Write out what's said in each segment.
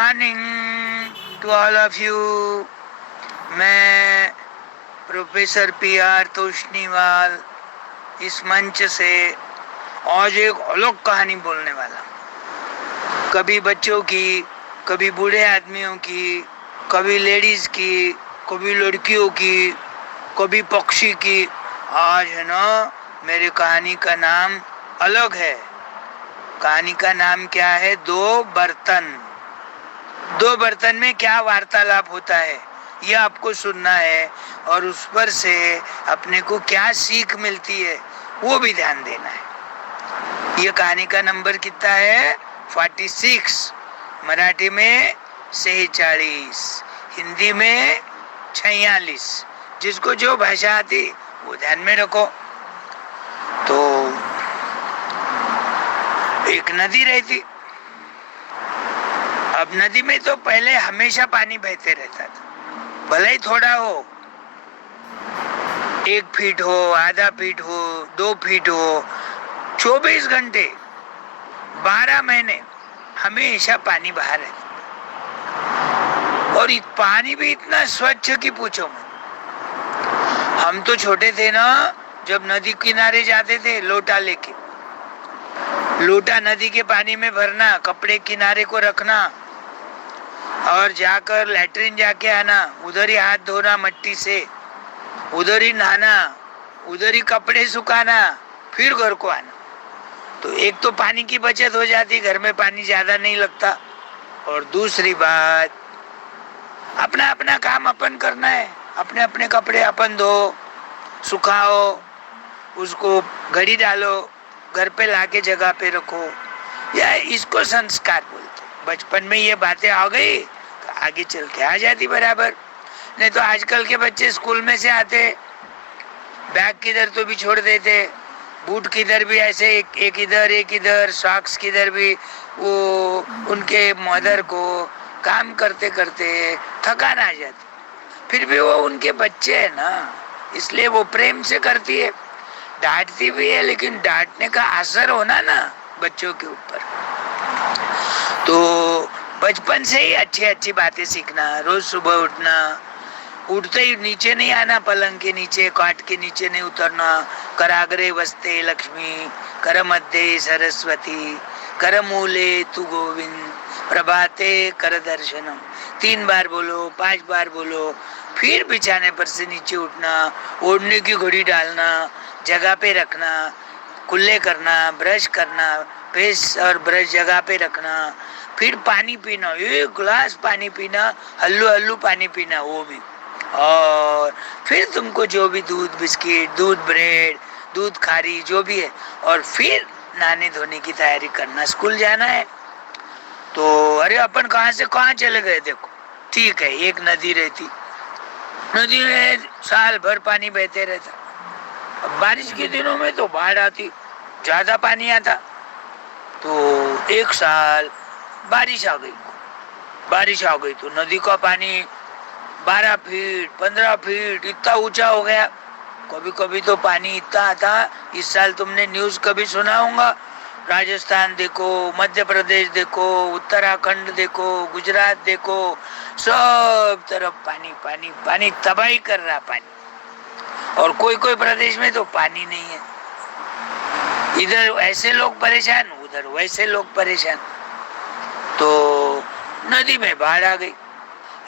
Morning to all of you. मैं professor PR Toshniwal इस मंच से आज एक अलग कहानी बोलने वाला। कभी बच्चों की, कभी बूढ़े आदमियों की, कभी लेडीज की, कभी लड़कियों की, कभी पक्षी की। आज है ना, मेरी कहानी का नाम अलग है। कहानी का नाम क्या है? दो बर्तन। दो बर्तन में क्या वार्तालाप होता है ये आपको सुनना है, और उस पर से अपने को क्या सीख मिलती है वो भी ध्यान देना है। ये कहानी का नंबर कितना है? 46। मराठी में 46, हिंदी में 46। जिसको जो भाषा आती वो ध्यान में रखो। तो एक नदी रहती। अब नदी में तो पहले हमेशा पानी बहते रहता था, भले ही थोड़ा हो, 1 फीट हो, आधा फीट हो, 2 फीट हो, 24 घंटे 12 महीने हमेशा पानी बाहर है। और पानी भी इतना स्वच्छ कि पूछो मत। हम तो छोटे थे ना, जब नदी किनारे जाते थे लोटा लेके, लोटा नदी के पानी में भरना, कपड़े किनारे को रखना और जाकर लैट्रिन जाके आना, उधर ही हाथ धोना मट्टी से, उधर ही नहाना, उधर ही कपड़े सुखाना, फिर घर को आना। तो एक तो पानी की बचत हो जाती, घर में पानी ज्यादा नहीं लगता, और दूसरी बात अपना अपना काम अपन करना है। अपने अपने कपड़े अपन धो, सुखाओ, उसको घड़ी डालो, घर पे लाके जगह पे रखो। या इसको संस्कार बोलते। बचपन में ये बातें आ गई तो आगे चल के आ जाती बराबर। नहीं तो आजकल के बच्चे स्कूल में से आते, बैग किधर तो भी छोड़ देते, बूट किधर भी ऐसे एक इधर, सॉक्स किधर भी। वो उनके मदर को काम करते करते थकान आ जाती, फिर भी वो उनके बच्चे है ना, इसलिए वो प्रेम से करती है। डांटती भी है, लेकिन डांटने का असर होना ना बच्चों के ऊपर। तो बचपन से ही अच्छी अच्छी बातें सीखना। रोज सुबह उठना, उठते ही नीचे नहीं आना, पलंग के नीचे, काट के नीचे नहीं उतरना। कराग्रे वस्ते लक्ष्मी, कर मध्य सरस्वती, कर मूले तू गोविंद, प्रभाते कर दर्शनम। 3 बार बोलो, 5 बार बोलो, फिर बिछाने पर से नीचे उठना, ओढ़ने की घड़ी डालना, जगह पे रखना, कुल्ले करना, ब्रश करना, पेस्ट और ब्रश जगह पे रखना, फिर पानी पीना, 1 गिलास पानी पीना, हल्लू हल्लू पानी पीना वो भी। और फिर तुमको जो भी दूध बिस्किट, दूध ब्रेड, दूध खारी जो भी है, और फिर नहाने धोने की तैयारी करना, स्कूल जाना है। तो अरे अपन कहाँ से कहाँ चले गए देखो। ठीक है, एक नदी रहती, नदी में साल भर पानी बहते रहता। अब बारिश के दिनों में तो बाढ़ आती, ज्यादा पानी आता। तो एक साल बारिश आ गई, तो नदी का पानी 12 फीट 15 फीट इतना ऊंचा हो गया। कभी कभी तो पानी इतना आता, इस साल तुमने न्यूज कभी सुना होगा, राजस्थान देखो, मध्य प्रदेश देखो, उत्तराखंड देखो, गुजरात देखो, सब तरफ पानी पानी पानी, तबाही कर रहा पानी। और कोई कोई प्रदेश में तो पानी नहीं है। इधर ऐसे लोग परेशान, उधर वैसे लोग परेशान। तो नदी में बाढ़ आ गई।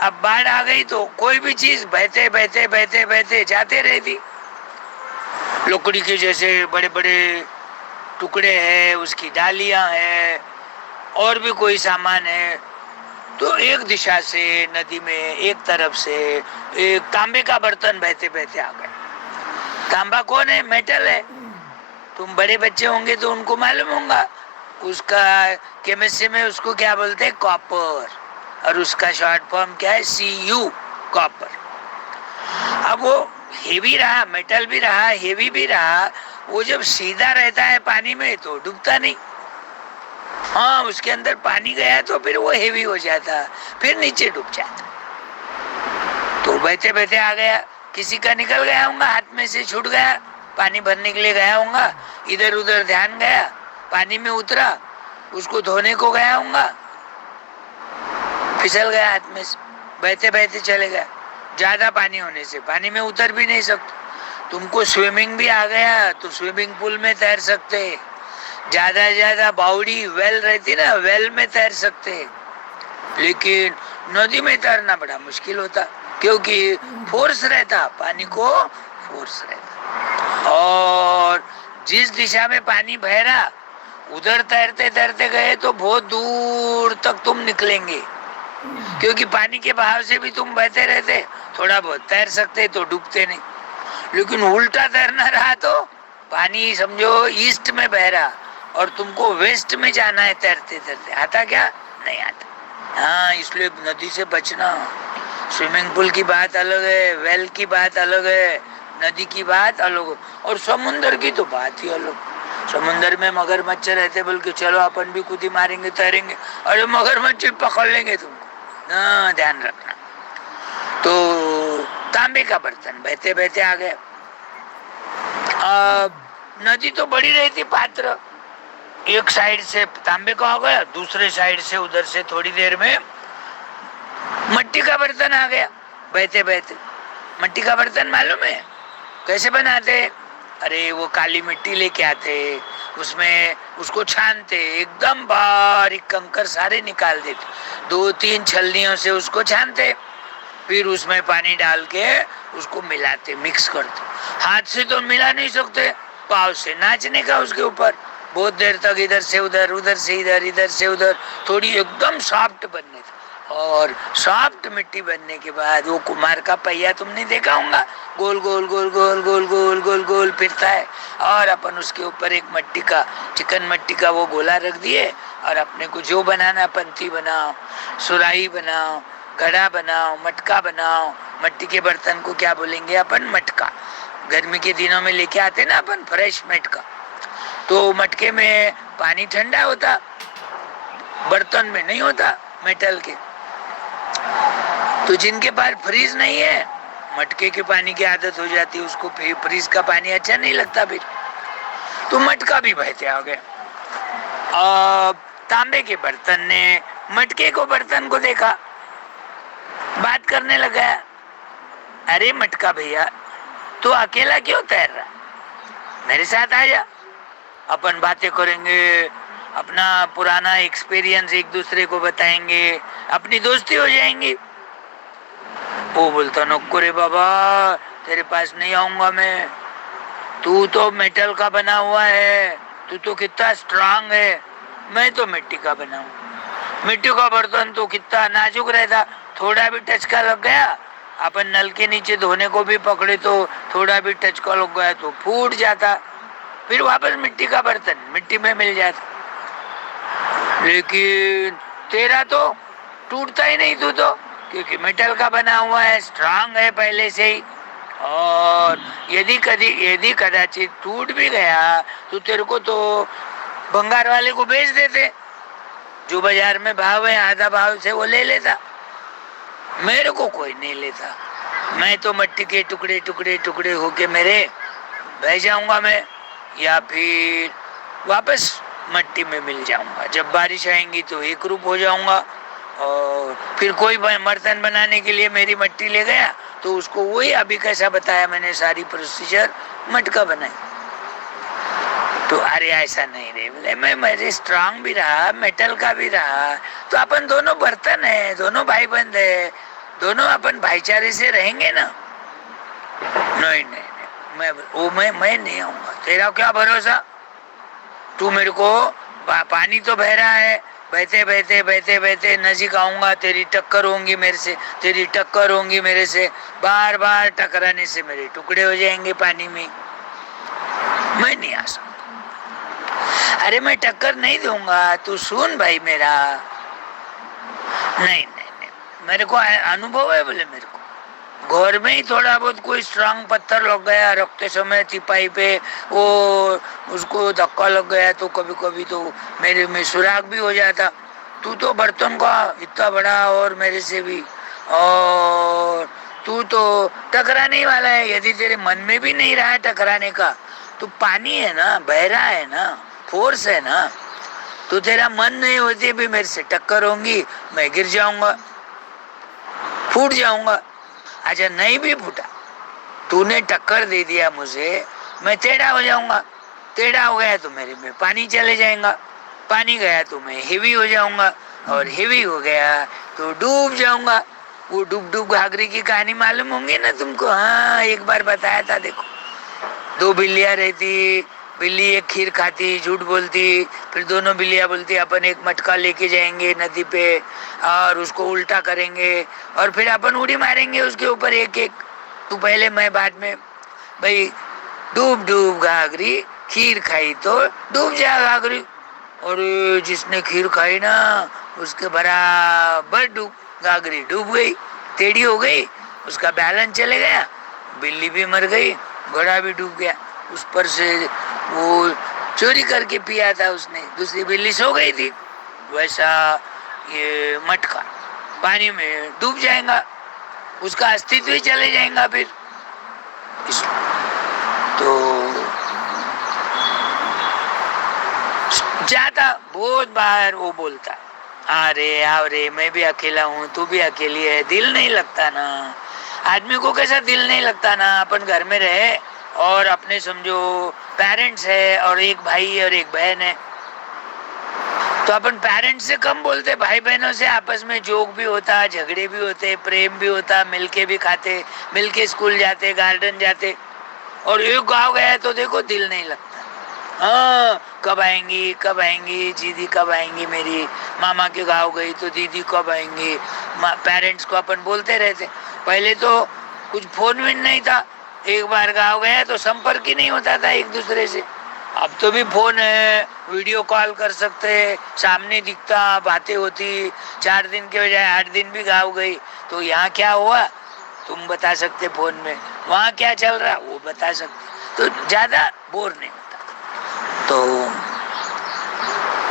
अब बाढ़ आ गई तो कोई भी चीज बहते बहते बहते बहते जाते रहती। लकड़ी के जैसे बड़े बड़े टुकड़े हैं, उसकी डालियां हैं, और भी कोई सामान है। तो एक दिशा से नदी में एक तरफ से एक तांबे का बर्तन बहते बहते आ गए। तांबा कौन है? मेटल है। तुम बड़े बच्चे होंगे तो उनको मालूम होगा, उसका केमिस्ट्री में उसको क्या बोलते हैं? कॉपर। और उसका शॉर्ट फॉर्म क्या है? Cu, copper. अब वो हेवी रहा, मेटल भी रहा, हेवी भी रहा, वो जब सीधा रहता है पानी में तो डूबता नहीं। हाँ, उसके अंदर पानी गया तो फिर वो हेवी हो जाता, फिर नीचे डूब जाता। तो बहते बहते आ गया, किसी का निकल गया होगा, हाथ में से छूट गया, पानी भरने के लिए गया होगा, इधर उधर ध्यान गया, पानी में उतरा, उसको धोने को गया होगा, फिसल गया हाथ में से, बहते बहते चले गया। ज्यादा पानी होने से पानी में उतर भी नहीं सकते। तुमको स्विमिंग भी आ गया तो स्विमिंग पूल में तैर सकते, ज्यादा ज्यादा बावड़ी वेल रहती ना, वेल में तैर सकते, लेकिन नदी में तैरना बड़ा मुश्किल होता, क्योंकि फोर्स रहता, पानी को फोर्स रहता। और जिस दिशा में पानी बह रहा उधर तैरते तैरते गए तो बहुत दूर तक तुम निकलेंगे, क्योंकि पानी के बहाव से भी तुम बहते रहते, थोड़ा बहुत तैर सकते तो डूबते नहीं। लेकिन उल्टा तैरना रहा तो पानी समझो ईस्ट में बह रहा और तुमको वेस्ट में जाना है तैरते तैरते, आता क्या? नहीं आता। हाँ, इसलिए नदी से बचना। स्विमिंग पूल की बात अलग है, वेल की बात अलग है, नदी की बात अलग, और समुन्द्र की तो बात ही अलग। समुन्द्र में मगरमच्छ रहते, बल्कि चलो अपन भी कूदी मारेंगे तैरेंगे, अरे मगरमच्छ पकड़ लेंगे तुमको, हाँ ध्यान रखना। तो तांबे का बर्तन बहते बहते आ गया। नदी तो बड़ी रहती, पात्र एक साइड से तांबे का हो गया, दूसरे साइड से उधर से थोड़ी देर में मट्टी का बर्तन आ गया बहते बहते। मट्टी का बर्तन मालूम है कैसे बनाते? अरे वो काली मिट्टी लेके आते, उसमें उसको छानते, एकदम बारीक कंकर सारे निकाल देते, 2-3 छलनियों से उसको छानते, फिर उसमें पानी डाल के उसको मिलाते, मिक्स करते। हाथ से तो मिला नहीं सकते, पाव से नाचने का उसके ऊपर, बहुत देर तक इधर से उधर, उधर से इधर, इधर से उधर, थोड़ी एकदम सॉफ्ट बनने थी। और सॉफ्ट मिट्टी बनने के बाद वो कुम्हार का पहिया तुमने देखा होगा, गोल गोल गोल गोल गोल गोल गोल गोल फिरता है, और अपन उसके ऊपर एक मट्टी का, चिकन मट्टी का वो गोला रख दिए, और अपने को जो बनाना, पंती बनाओ, सुराही बनाओ, घड़ा बनाओ, मटका बनाओ। मट्टी के बर्तन को क्या बोलेंगे अपन? मटका। गर्मी के दिनों में लेके आते ना अपन फ्रेश मटका, तो मटके में पानी ठंडा होता, बर्तन में नहीं होता मेटल के। तो जिनके पास फ्रीज नहीं है, मटके के पानी की आदत हो जाती है, उसको फ्रीज का पानी अच्छा नहीं लगता, फिर तो मटका भी बहते आ गया। तांबे के बर्तन ने मटके को, बर्तन को देखा, बात करने लगा, अरे मटका भैया तू अकेला क्यों तैर रहा, मेरे साथ आ जा, अपन बातें करेंगे, अपना पुराना एक्सपीरियंस एक दूसरे को बताएंगे, अपनी दोस्ती हो जाएंगी। वो बोलता नको रे बाबा, तेरे पास नहीं आऊंगा मैं, तू तो मेटल का बना हुआ है, तू तो कितना स्ट्रांग है, मैं तो मिट्टी का बना हूँ। मिट्टी का बर्तन तो कितना नाजुक रहता, थोड़ा भी टच का लग गया, अपन नल के नीचे धोने को भी पकड़े तो थोड़ा भी टच का लग गया तो फूट जाता, फिर वापस मिट्टी का बर्तन मिट्टी में मिल जाता। लेकिन तेरा तो टूटता ही नहीं, तू तो क्योंकि मेटल का बना हुआ है, स्ट्रांग है पहले से ही, और यदि कदाचित टूट भी गया तो तेरे को तो भंगार वाले को बेच देते, जो बाजार में भाव है आधा भाव से वो ले लेता, मेरे को कोई नहीं लेता। मैं तो मिट्टी के टुकड़े टुकड़े टुकड़े होके मेरे बह जाऊंगा मैं, या फिर वापस मिट्टी में मिल जाऊंगा, जब बारिश आएंगी तो एक रूप हो जाऊंगा। और फिर कोई बर्तन बनाने के लिए मेरी मिट्टी ले गया तो उसको वही अभी कैसा बताया मैंने, सारी प्रोसीजर मटका बनाई। तो अरे ऐसा नहीं रे, बोले मैं मेरे स्ट्रांग भी रहा, मेटल का भी रहा, तो अपन दोनों बर्तन है, दोनों भाई बंद है, दोनों अपन भाईचारे से रहेंगे ना। नहीं नहीं नहीं, मैं नहीं आऊंगा, तेरा क्या भरोसा, तू मेरे को पानी तो बह रहा है, बहते बहते बहते बहते नजीक आऊंगा, तेरी टक्कर होंगी मेरे से, तेरी टक्कर होंगी मेरे से, बार बार टकराने से मेरे टुकड़े हो जाएंगे पानी में, मैं नहीं आ सकता। अरे मैं टक्कर नहीं दूंगा, तू सुन भाई मेरा। नहीं नहीं नहीं, मेरे को अनुभव है, बोले मेरे को घर में ही थोड़ा बहुत कोई स्ट्रांग पत्थर लग गया, रखते समय तिपाई पे वो उसको धक्का लग गया तो कभी कभी तो मेरे में सुराग भी हो जाता। तू तो बर्तन का इतना बड़ा और मेरे से भी, और तू तो टकराने वाला है, यदि तेरे मन में भी नहीं रहा टकराने का, तो पानी है ना, बह रहा है ना, फोर्स है ना, तो तेरा मन नहीं होती भी मेरे से टक्कर होंगी, मैं गिर जाऊंगा, फूट जाऊंगा। अच्छा नहीं भी फूटा, तूने टक्कर दे दिया मुझे, मैं टेढ़ा हो जाऊंगा, टेढ़ा हो गया तो मेरे में पानी चले जाएगा, पानी गया तो मैं हेवी हो जाऊंगा, और हेवी हो गया तो डूब जाऊंगा। वो डूब डूब घाघरी की कहानी मालूम होंगी ना तुमको? हाँ, एक बार बताया था। देखो, दो बिल्लियां रहती, बिल्ली एक खीर खाती, झूठ बोलती, फिर दोनों बिल्लियां बोलती अपन एक मटका लेके जाएंगे नदी पे और उसको उल्टा करेंगे और फिर अपन उड़ी मारेंगे उसके ऊपर एक एक, तू पहले मैं बाद में। भाई, डूब डूब घाघरी, खीर खाई तो डूब जा घाघरी। और जिसने खीर खाई ना, उसके बराबर डूब, घाघरी डूब गई, टेढ़ी हो गई, उसका बैलेंस चले गया, बिल्ली भी मर गई, घोड़ा भी डूब गया। उस पर से वो चोरी करके पिया था उसने, दूसरी बिल्ली सो गई थी। वैसा ये मटका पानी में डूब जाएगा, उसका अस्तित्व ही चले जाएगा फिर। तो जाता बहुत बार वो बोलता, अरे आओ रे, मैं भी अकेला हूँ, तू भी अकेली है, दिल नहीं लगता ना। आदमी को कैसा दिल नहीं लगता ना, अपन घर में रहे और अपने समझो पेरेंट्स है और एक भाई और एक बहन है, तो अपन पेरेंट्स से कम बोलते, भाई बहनों से आपस में जोक भी होता, झगड़े भी होते, प्रेम भी होता, मिलके भी खाते, मिलके स्कूल जाते, गार्डन जाते। और एक गाँव गया तो देखो दिल नहीं लगता। हाँ, कब आएंगी दीदी, कब आएंगी मेरी, मामा के गाँव गई तो दीदी कब आएंगी। पेरेंट्स को अपन बोलते रहते। पहले तो कुछ फोन भी नहीं था, एक बार गाँव गया तो संपर्क ही नहीं होता था एक दूसरे से। अब तो भी फोन है, वीडियो कॉल कर सकते, सामने दिखता, बातें होती। 4 दिन के बजाय 8 दिन भी गाँव गई तो यहाँ क्या हुआ तुम बता सकते फोन में, वहाँ क्या चल रहा वो बता सकते, तो ज्यादा बोर नहीं होता। तो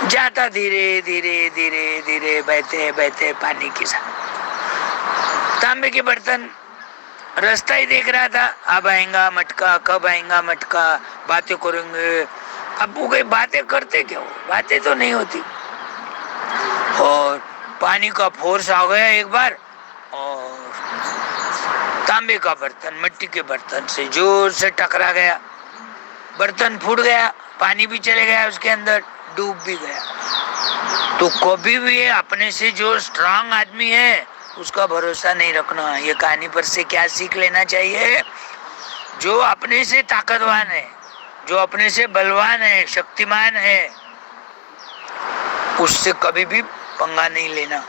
जाता धीरे धीरे धीरे धीरे बहते बहते पानी के साथ। तांबे के बर्तन, रास्ता ही देख रहा था, अब आएगा मटका, कब आएगा मटका, बातें करेंगे। अब वो कोई बातें करते क्या, बातें तो नहीं होती। और पानी का फोर्स आ गया एक बार, और तांबे का बर्तन मिट्टी के बर्तन से जोर से टकरा गया, बर्तन फूट गया, पानी भी चले गया उसके अंदर, डूब भी गया। तो कभी भी अपने से जो स्ट्रांग आदमी है उसका भरोसा नहीं रखना। ये कहानी पर से क्या सीख लेना चाहिए? जो अपने से ताकतवान है, जो अपने से बलवान है, शक्तिमान है, उससे कभी भी पंगा नहीं लेना।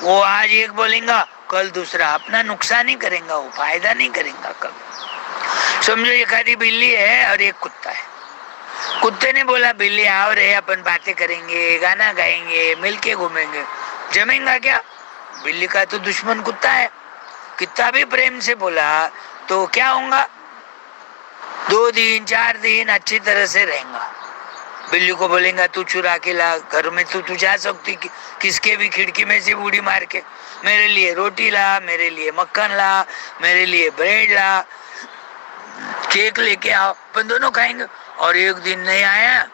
वो आज एक बोलेगा, कल दूसरा, अपना नुकसान ही करेगा, वो फायदा नहीं करेगा कभी। समझो एक आधी बिल्ली है और एक कुत्ता है। कुत्ते ने बोला, बिल्ली आओ रे, अपन बातें करेंगे, गाना गाएंगे, मिलके घूमेंगे। जमेगा क्या? बिल्ली का तो दुश्मन कुत्ता है। कितना भी प्रेम से बोला तो क्या होगा, 2 दिन 4 दिन अच्छी तरह से रहेगा। बिल्ली को बोलेगा तू चुरा के ला, घर में तू जा सकती किसके भी खिड़की में से बूढ़ी मार के, मेरे लिए रोटी ला, मेरे लिए मक्खन ला, मेरे लिए ब्रेड ला, केक लेके आओ, अपन दोनों खाएंगे। और एक दिन नहीं आया,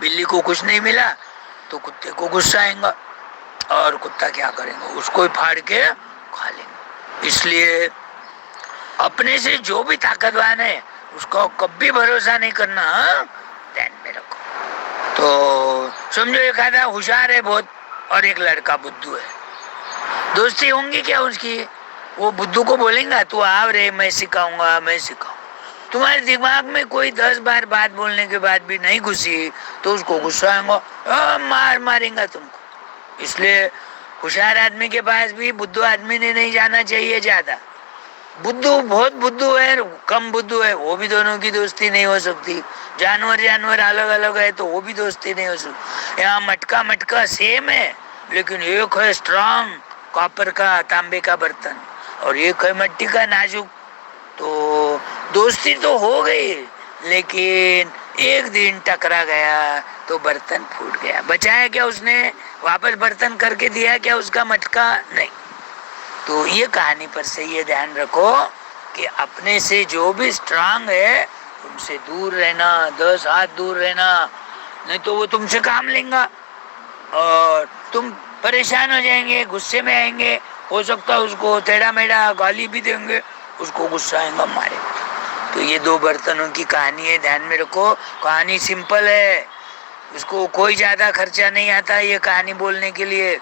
बिल्ली को कुछ नहीं मिला, तो कुत्ते को गुस्सा आएगा, और कुत्ता क्या करेगा, उसको ही फाड़ के खा लेंगे। इसलिए अपने से जो भी ताकतवान है उसको कभी भरोसा नहीं करना, ध्यान में रखो। तो समझो एक आधा होशियार है बहुत और एक लड़का बुद्धू है, दोस्ती होंगी क्या उसकी? वो बुद्धू को बोलेगा तू आओ रे, मैं सिखाऊंगा, मैं सिखाऊंगा। तुम्हारे दिमाग में कोई 10 बार बात बोलने के बाद भी नहीं घुसी तो उसको गुस्सा आएगा, मारेगा तुमको। इसलिए होशियार आदमी के पास भी बुद्धू आदमी ने नहीं जाना चाहिए ज्यादा। बुद्धू बहुत बुद्धू है, कम बुद्धू है, वो भी दोनों की दोस्ती नहीं हो सकती। जानवर अलग अलग है तो वो भी दोस्ती नहीं हो सकती। यहाँ मटका मटका सेम है, लेकिन एक है स्ट्रांग कॉपर का, तांबे का बर्तन, और एक है मिट्टी का नाजुक। तो दोस्ती तो हो गई, लेकिन एक दिन टकरा गया तो बर्तन फूट गया। बचाया क्या उसने? वापस बर्तन करके दिया क्या उसका मटका? नहीं। तो ये कहानी पर से ये ध्यान रखो कि अपने से जो भी स्ट्रांग है उनसे दूर रहना, 10 हाथ दूर रहना, नहीं तो वो तुमसे काम लेंगा और तुम परेशान हो जाएंगे, गुस्से में आएंगे, हो सकता है उसको टेढ़ा मेढ़ा गाली भी देंगे, उसको गुस्सा आएगा मारे। तो ये दो बर्तनों की कहानी है, ध्यान में रखो। कहानी सिंपल है, उसको कोई ज्यादा खर्चा नहीं आता ये कहानी बोलने के लिए,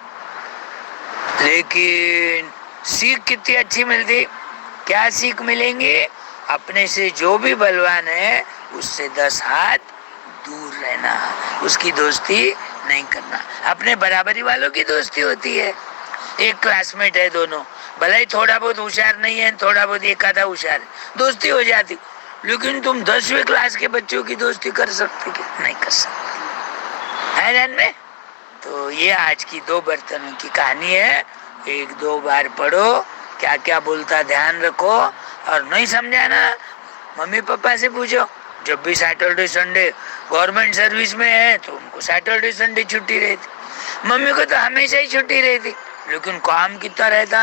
लेकिन सीख कितनी अच्छी मिलती। क्या सीख मिलेंगी? अपने से जो भी बलवान है उससे 10 हाथ दूर रहना, उसकी दोस्ती नहीं करना। अपने बराबरी वालों की दोस्ती होती है। एक क्लासमेट है दोनों, भले ही थोड़ा बहुत होशियार नहीं है, थोड़ा बहुत एक आधा होशियार है, दोस्ती हो जाती। लेकिन तुम 10वीं क्लास के बच्चों की दोस्ती कर सकते क्या? नहीं कर सकते, है ध्यान में। तो ये आज की दो बर्तनों की कहानी है, 1-2 बार पढ़ो, क्या क्या बोलता ध्यान रखो, और नहीं समझा ना मम्मी पापा से पूछो। जब भी सैटरडे संडे गवर्नमेंट सर्विस में है तो उनको सैटरडे संडे छुट्टी रहती, मम्मी को तो हमेशा ही छुट्टी रहती, लेकिन काम कितना रहता।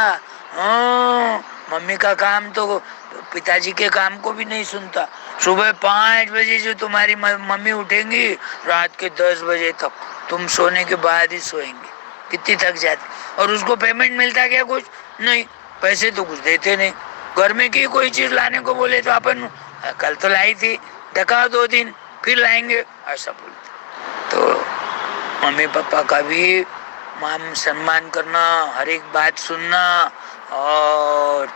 मम्मी का काम तो पिताजी के काम को भी नहीं सुनता। सुबह 5 बजे जो तुम्हारी मम्मी उठेंगी, रात के 10 बजे तक तुम सोने के बाद ही सोएंगे, कितनी थक जाती। और उसको पेमेंट मिलता क्या? कुछ नहीं, पैसे तो कुछ देते नहीं। घर में की कोई चीज लाने को बोले तो अपन कल तो लाई थी, ढका 2 दिन फिर लाएंगे, ऐसा बोलते। तो मम्मी पापा का भी मान सम्मान करना, हर एक बात सुनना, और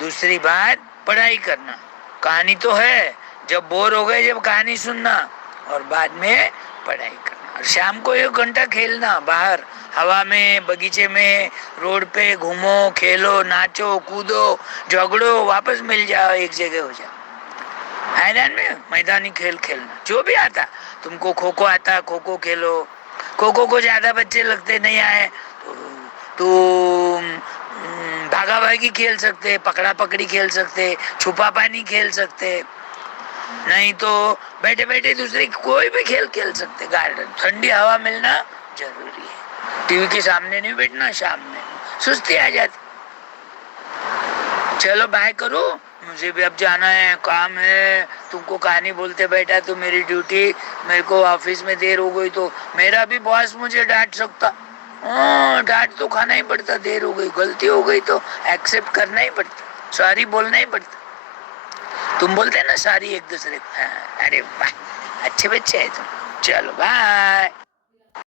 दूसरी बात पढ़ाई करना। कहानी तो है, जब बोर हो गए जब कहानी सुनना, और बाद में पढ़ाई करना। और शाम को 1 घंटा खेलना बाहर हवा में, बगीचे में, रोड पे घूमो, खेलो, नाचो, कूदो, झगड़ो, वापस मिल जाओ, एक जगह हो जाओ। मैदान में मैदानी खेल खेलना, जो भी आता। तुमको खो खो आता, खो खो खेलो। खो खो को ज्यादा बच्चे लगते नहीं आए तो भागा भागी खेल सकते, पकड़ा पकड़ी खेल सकते, छुपा पानी खेल सकते, नहीं तो बैठे बैठे दूसरे कोई भी खेल खेल सकते। गार्डन, ठंडी हवा मिलना जरूरी है। टीवी के सामने नहीं बैठना, शाम में सुस्ती आ जाती। चलो बाय करो, मुझे भी अब जाना है, काम है। तुमको कहानी बोलते बैठा तो मेरी ड्यूटी, मेरे को ऑफिस में देर हो गई तो मेरा भी बॉस मुझे डांट सकता। डांट तो खाना ही पड़ता, देर हो गई, गलती हो गई तो एक्सेप्ट करना ही पड़ता, सॉरी बोलना ही पड़ता। तुम बोलते ना सॉरी एक दूसरे को। अरे वाह, अच्छे बच्चे है तुम। चलो बाय।